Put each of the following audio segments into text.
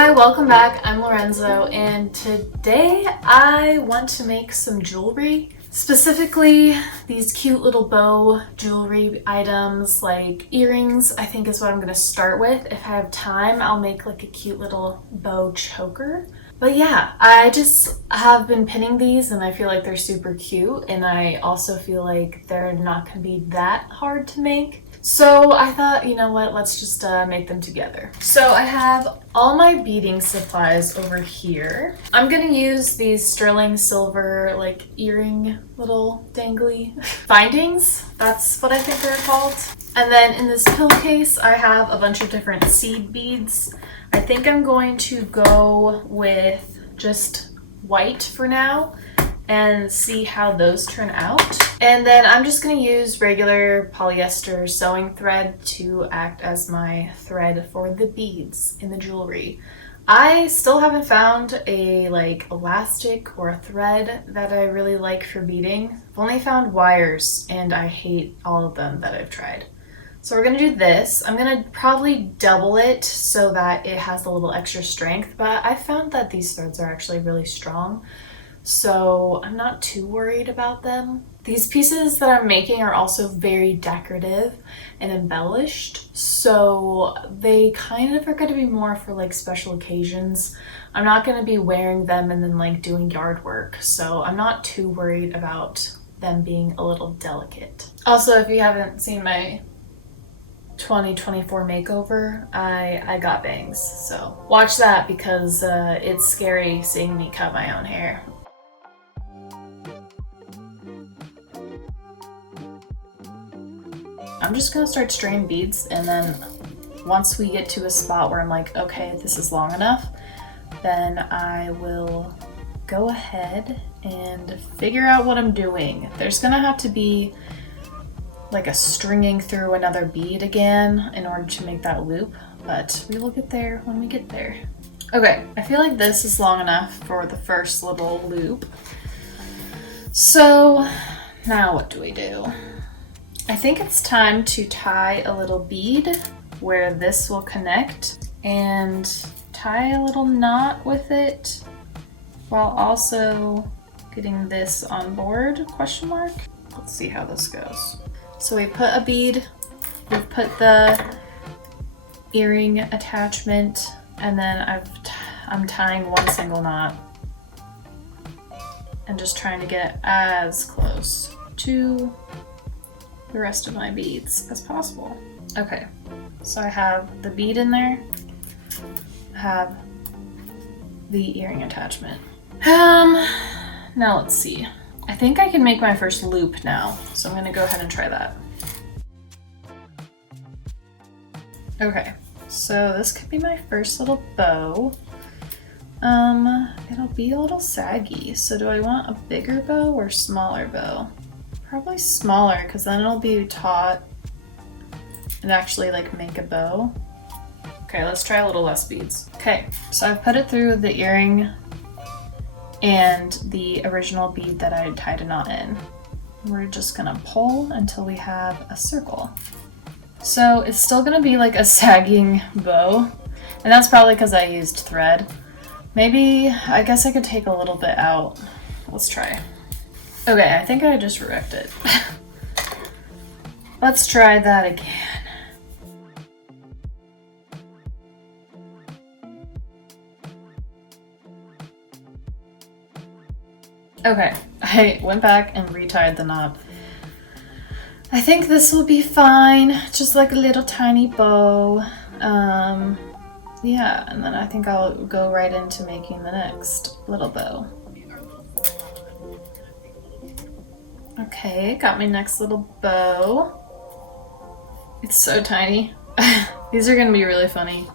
Hi, welcome back. I'm Lorenzo, and today I want to make some jewelry. Specifically, these cute little bow jewelry items like earrings, I think is what I'm going to start with. If I have time, I'll make like a cute little bow choker. But yeah, I just have been pinning these and I feel like they're super cute, and I also feel like they're not going to be that hard to make. So I thought, you know what, let's just make them together. So I have all my beading supplies over here. I'm gonna use these sterling silver like earring little dangly findings. That's what I think they're called. And then in this pill case, I have a bunch of different seed beads. I think I'm going to go with just white for now and see how those turn out. And then I'm just gonna use regular polyester sewing thread to act as my thread for the beads in the jewelry. I still haven't found a like elastic or a thread that I really like for beading. I've only found wires and I hate all of them that I've tried. So we're gonna do this. I'm gonna probably double it so that it has a little extra strength, but I found that these threads are actually really strong, so I'm not too worried about them. These pieces that I'm making are also very decorative and embellished, so they kind of are going to be more for like special occasions. I'm not going to be wearing them and then like doing yard work, so I'm not too worried about them being a little delicate. Also, if you haven't seen my 2024 makeover, I got bangs, so watch that because it's scary seeing me cut my own hair. I'm just gonna start straining beads, and then once we get to a spot where I'm like, okay, this is long enough, then I will go ahead and figure out what I'm doing. There's gonna have to be like a stringing through another bead again in order to make that loop, but we will get there when we get there. Okay, I feel like this is long enough for the first little loop. So now what do we do? I think it's time to tie a little bead where this will connect and tie a little knot with it while also getting this on board, question mark. Let's see how this goes. So we put a bead, we've put the earring attachment, and then I'm tying one single knot and just trying to get as close to the rest of my beads as possible. Okay, so I have the bead in there, I have the earring attachment. Now let's see. I think I can make my first loop now, so I'm gonna go ahead and try that. Okay, so this could be my first little bow. It'll be a little saggy, so do I want a bigger bow or smaller bow? Probably smaller, because then it'll be taut and actually like make a bow. Okay, let's try a little less beads. Okay, so I've put it through the earring and the original bead that I tied a knot in. We're just gonna pull until we have a circle. So it's still gonna be like a sagging bow, and that's probably because I used thread. Maybe, I guess I could take a little bit out. Let's try. Okay, I think I just wrecked it. Let's try that again. Okay, I went back and retied the knot. I think this will be fine, just like a little tiny bow. Yeah, and then I think I'll go right into making the next little bow. Okay, got my next little bow. It's so tiny. These are gonna be really funny.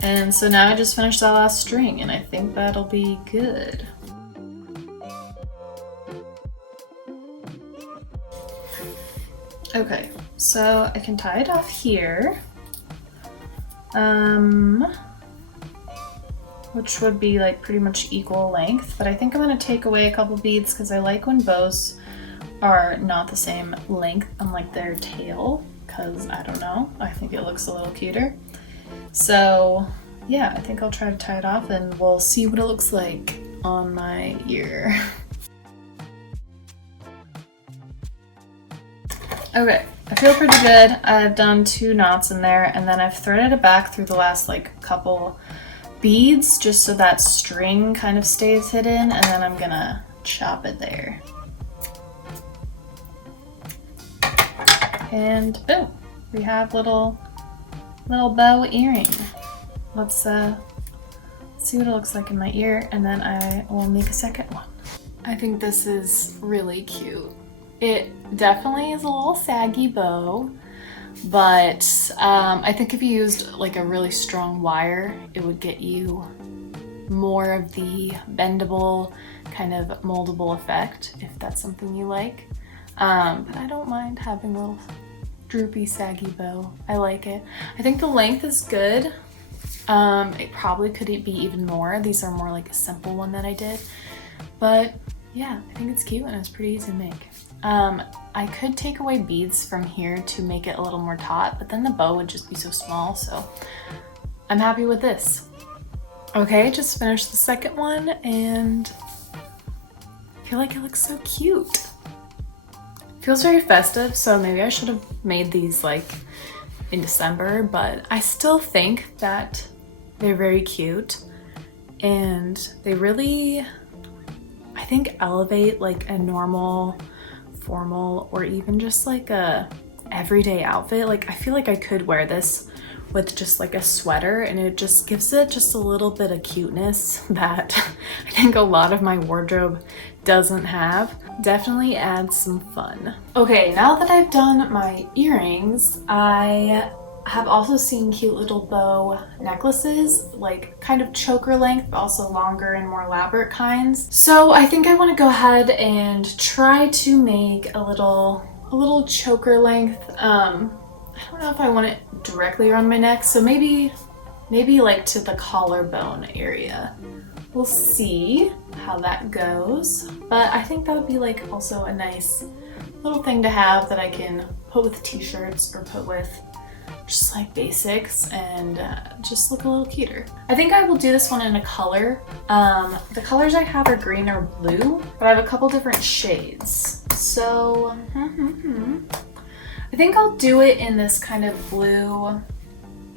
And so now I just finished that last string, and I think that'll be good. Okay, so I can tie it off here. Which would be like pretty much equal length, but I think I'm gonna take away a couple beads because I like when bows are not the same length on like their tail, because I don't know, I think it looks a little cuter. So yeah, I think I'll try to tie it off and we'll see what it looks like on my ear. Okay, I feel pretty good. I've done 2 knots in there, and then I've threaded it back through the last like couple beads just so that string kind of stays hidden, and then I'm gonna chop it there. And boom, we have little bow earring. Let's see what it looks like in my ear, and then I will make a second one. I think this is really cute. It definitely is a little saggy bow, but I think if you used like a really strong wire, it would get you more of the bendable, kind of moldable effect, if that's something you like. But I don't mind having a little droopy, saggy bow. I like it. I think the length is good. It probably could be even more. These are more like a simple one that I did. But yeah, I think it's cute and it's pretty easy to make. I could take away beads from here to make it a little more taut, but then the bow would just be so small, so I'm happy with this. Okay, just finished the second one and I feel like it looks so cute. It feels very festive, so maybe I should have made these like in December, but I still think that they're very cute and they really, I think, elevate like a normal, formal, or even just like a everyday outfit. Like I feel like I could wear this with just like a sweater and it just gives it just a little bit of cuteness that I think a lot of my wardrobe doesn't have. Definitely adds some fun. Okay, now that I've done my earrings, I have also seen cute little bow necklaces, like kind of choker length, but also longer and more elaborate kinds. So I think I want to go ahead and try to make a little choker length. I don't know if I want it directly around my neck, so maybe like to the collarbone area. We'll see how that goes, but I think that would be like also a nice little thing to have that I can put with t-shirts or put with just like basics and just look a little cuter. I think I will do this one in a color. The colors I have are green or blue, but I have a couple different shades. So I think I'll do it in this kind of blue.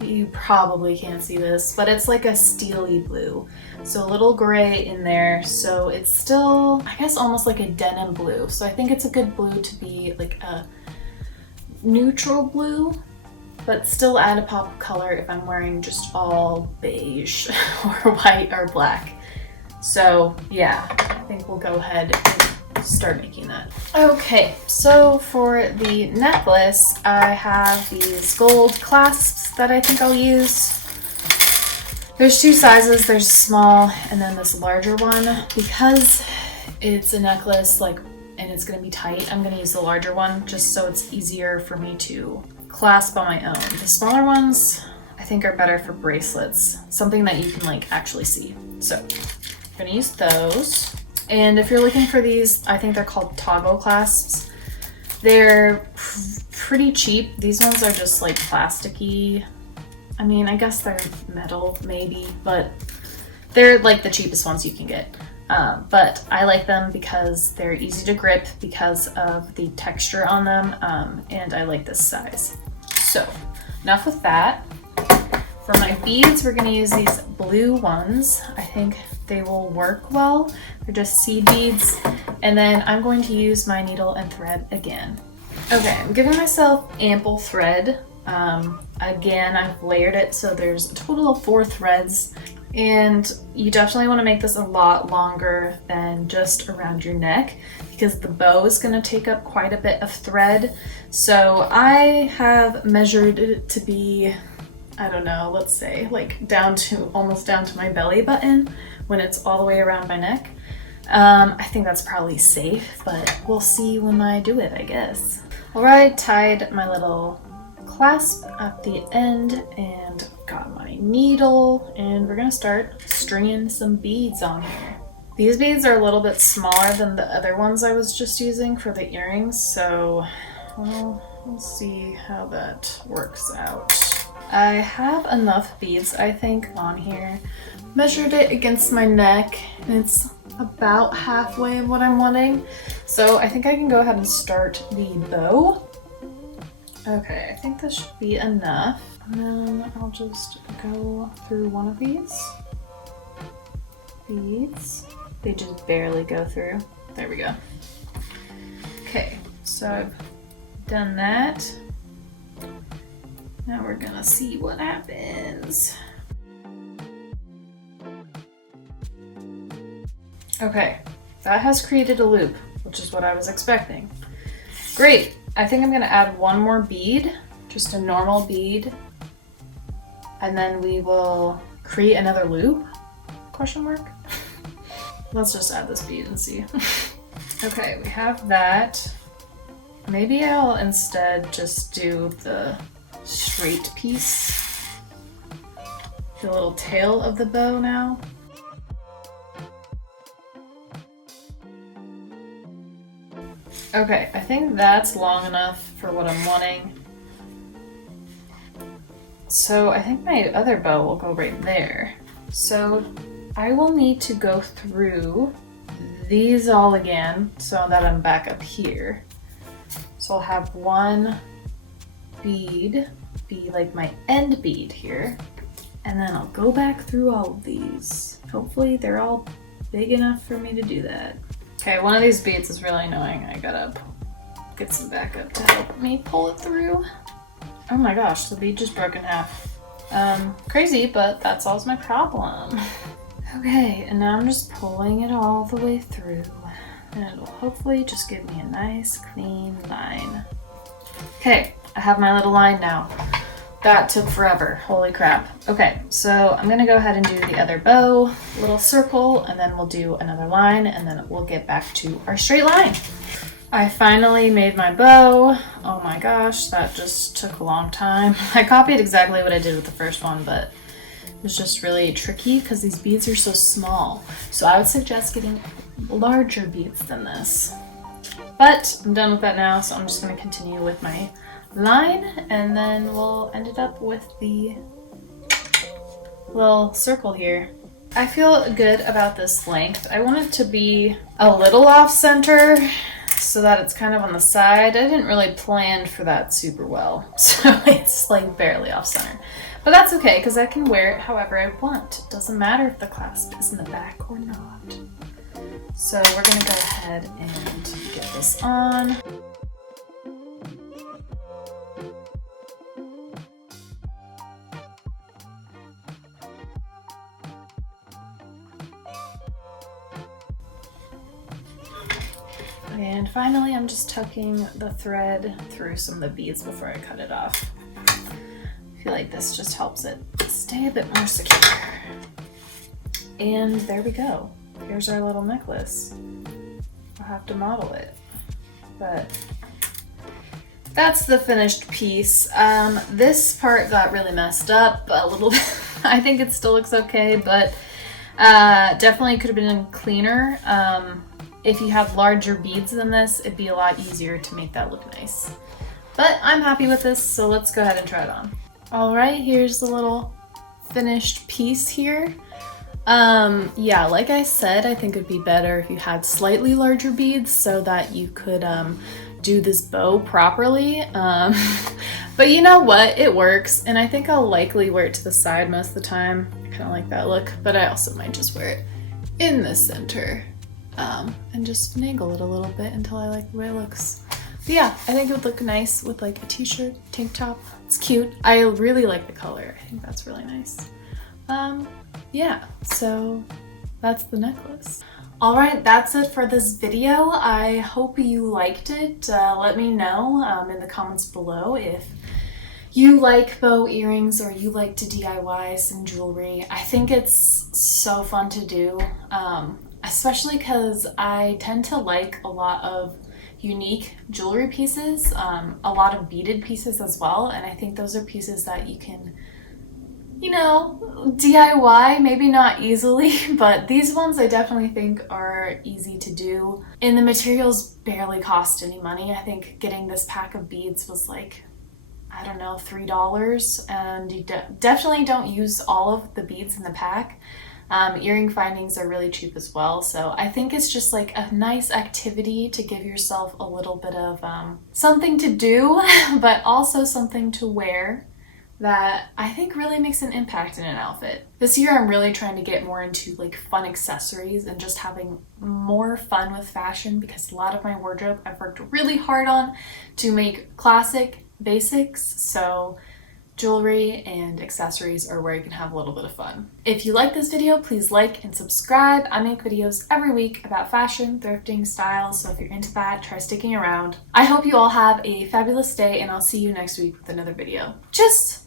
You probably can't see this, but it's like a steely blue. So a little gray in there. So it's still, I guess, almost like a denim blue. So I think it's a good blue to be like a neutral blue, but still add a pop of color if I'm wearing just all beige or white or black. So yeah, I think we'll go ahead and start making that. Okay, so for the necklace, I have these gold clasps that I think I'll use. There's 2 sizes, there's small and then this larger one. Because it's a necklace like and it's gonna be tight, I'm gonna use the larger one just so it's easier for me to clasp on my own. The smaller ones I think are better for bracelets, something that you can like actually see. So I'm gonna use those. And if you're looking for these, I think they're called toggle clasps. They're pretty cheap. These ones are just like plasticky. I mean, I guess they're metal maybe, but they're like the cheapest ones you can get. But I like them because they're easy to grip because of the texture on them, and I like this size. So enough with that. For my beads, we're gonna use these blue ones. I think they will work well. They're just seed beads. And then I'm going to use my needle and thread again. Okay, I'm giving myself ample thread. Again, I've layered it, so there's a total of 4 threads. And you definitely want to make this a lot longer than just around your neck because the bow is going to take up quite a bit of thread. So I have measured it to be, I don't know, let's say like almost down to my belly button when it's all the way around my neck. I think that's probably safe, but we'll see when I do it, I guess. Alright, tied my little clasp at the end and got my needle, and we're gonna start stringing some beads on here. These beads are a little bit smaller than the other ones I was just using for the earrings, so well, we'll see how that works out. I have enough beads, I think, on here. Measured it against my neck, and it's about halfway of what I'm wanting. So I think I can go ahead and start the bow. Okay, I think this should be enough. And then I'll just go through one of these beads. They just barely go through. There we go. Okay, so I've done that. Now we're gonna see what happens. Okay, that has created a loop, which is what I was expecting. Great, I think I'm gonna add one more bead, just a normal bead, and then we will create another loop, question mark? Let's just add this bead and see. Okay, we have that. Maybe I'll instead just do the straight piece, the little tail of the bow now. Okay, I think that's long enough for what I'm wanting. So I think my other bow will go right there. So I will need to go through these all again so that I'm back up here. So I'll have one bead be like my end bead here, and then I'll go back through all of these. Hopefully they're all big enough for me to do that. Okay, one of these beads is really annoying. I gotta get some backup to help me pull it through. Oh my gosh, the bead just broke in half. Crazy, but that solves my problem. Okay, and now I'm just pulling it all the way through, and it'll hopefully just give me a nice clean line. Okay, I have my little line now. That took forever, holy crap. Okay, so I'm gonna go ahead and do the other bow, little circle, and then we'll do another line, and then we'll get back to our straight line. I finally made my bow. Oh my gosh, that just took a long time. I copied exactly what I did with the first one, but it was just really tricky because these beads are so small. So I would suggest getting larger beads than this. But I'm done with that now, so I'm just gonna continue with my line, and then we'll end it up with the little circle here. I feel good about this length. I want it to be a little off center so that it's kind of on the side. I didn't really plan for that super well, so it's like barely off center. But that's okay, because I can wear it however I want. It doesn't matter if the clasp is in the back or not. So we're gonna go ahead and get this on. And finally, I'm just tucking the thread through some of the beads before I cut it off. I feel like this just helps it stay a bit more secure. And there we go. Here's our little necklace. I'll have to model it, but that's the finished piece. This part got really messed up a little bit. I think it still looks okay, but definitely could have been cleaner. If you have larger beads than this, it'd be a lot easier to make that look nice. But I'm happy with this, so let's go ahead and try it on. All right, here's the little finished piece here. Yeah, like I said, I think it'd be better if you had slightly larger beads so that you could do this bow properly. But you know what? It works, and I think I'll likely wear it to the side most of the time. I kind of like that look, but I also might just wear it in the center. And just finagle it a little bit until I like the way it looks. But yeah, I think it would look nice with like a t-shirt, tank top. It's cute. I really like the color. I think that's really nice. Yeah, so that's the necklace. All right, that's it for this video. I hope you liked it. Let me know in the comments below if you like bow earrings or you like to DIY some jewelry. I think it's so fun to do. Especially because I tend to like a lot of unique jewelry pieces, a lot of beaded pieces as well, and I think those are pieces that you can, you know, DIY, maybe not easily, but these ones I definitely think are easy to do. And the materials barely cost any money. I think getting this pack of beads was like, I don't know, $3, and you definitely don't use all of the beads in the pack. Earring findings are really cheap as well, so I think it's just like a nice activity to give yourself a little bit of something to do, but also something to wear that I think really makes an impact in an outfit. This year I'm really trying to get more into like fun accessories and just having more fun with fashion, because a lot of my wardrobe I've worked really hard on to make classic basics, so jewelry and accessories are where you can have a little bit of fun. If you like this video, please like and subscribe. I make videos every week about fashion, thrifting, style, so if you're into that, try sticking around. I hope you all have a fabulous day, and I'll see you next week with another video. Tschüss!